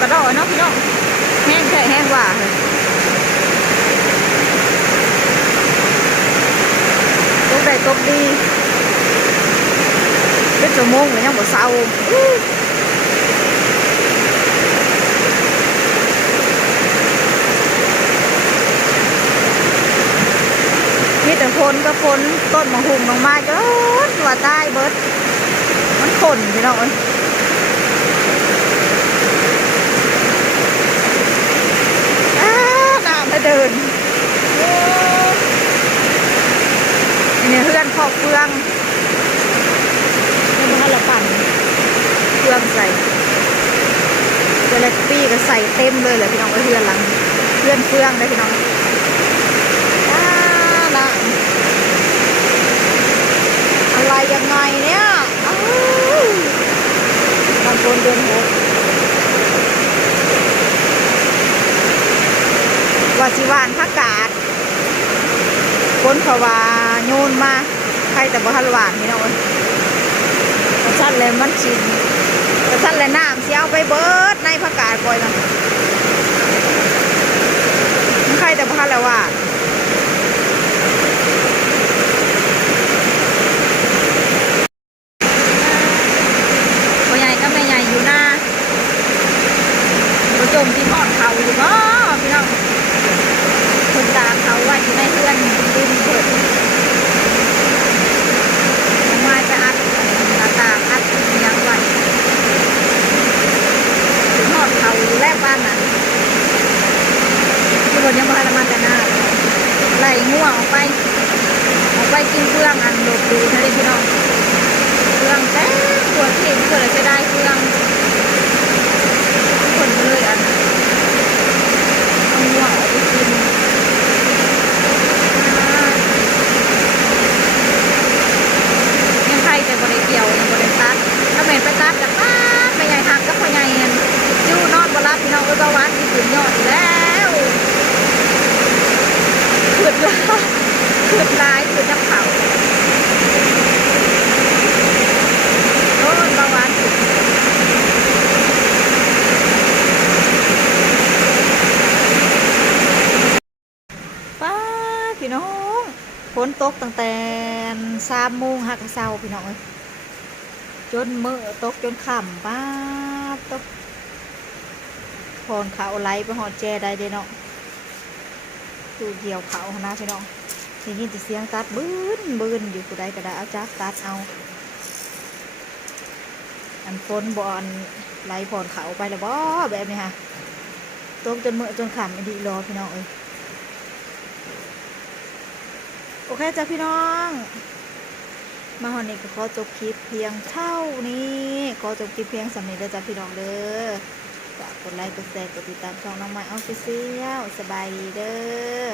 กระโดดเนาะพี่น้องแห้งแค่แห้งกว่าเลยตกได้ตกดีเป็นชั่วโมงเลยยังบ่เศร้ามีแต่ฝนก็ฝนต้นมะฮุงลงมาก็ว่าตายเบิดมันขนพี่น้องน้ำมาเดินเนี่ยเพื่อนขอบเฟืองนี่มันละปั่นเฟืองใส่เวลาปี้ก็ใส่เต็มเลยแหละพี่น้องเพื่อนหลังเพื่อนเฟืองได้พี่น้องอะไรยังไงเนี่ยตอนต้นเดือนหกว่าสิวานผักกาดฝนเขาว่าโยนมาใครแต่บ่ทันหวานนี่เนาะกระชั้นเลยมันชินกระชั้นเลยน้ำเสียวไปเบิดในผักกาดปล่อยมันใครแต่บ่ทันแล้วว่าพ่อใหญ่ก็แม่ใหญ่อยู่หน้าผู้ชมที่ทอดเขาอยู่เนาะพี่น้องคนตามเขาว่าอยู่ในเพื่อนดินเปิดไม้ไปอัดตาอัดยังไหวถึงหอดเขาแรกบ้านน่ะที่บนยังมาละมันแต่หน้าไหลง่วงออกไปกินเฟืองอันโดดดูนะเด็กพี่น้องเฟืองแต่ปวดเข่งเกิดอะไรจะได้เฟืองทุกคนก็เลยอันเอาง่วงออกไปกินแต่บริเกี่ยวยังบริตัดถ้าเป็นไปตัดกับป้าไม่ใหญ่หักก็พอใหญ่เงินยู่นอนบรับพี่น้องก็บวัดที่ถึงยอดแล้วขืดร้ายขืดน้ำเผาโน่นบวัดป้าพี่น้องฝนตกตั้งแต่3 โมงหักเช้าพี่น้องจนมื้อตกจนค่ำป้าตกพรเขาไหลไปหอดแจได้เด้เนาะดูเกี่ยวเขานะพี่น้องได้ยินแต่เสียงตัดบื้นอยู่ผู้ใดก็ได้เอาจับตัดเอาอันฝนบ่อนไหลพรเขาไปแล้วบ่แบบนี้ค่ะตกจนมื้อจนค่ำไม่ดีรอพี่น้องโอเคจ้ะพี่น้องมาหอนี้ก็ขอจบคลิปเพียงเท่านี้ขอจบคลิปเพียงสำเร็จแล้วจ้ะพี่น้องเด้อฝากกดไลค์กดแชร์กดติดตามช่องน้องไม้ออฟฟิเชียลสบายดีเด้อ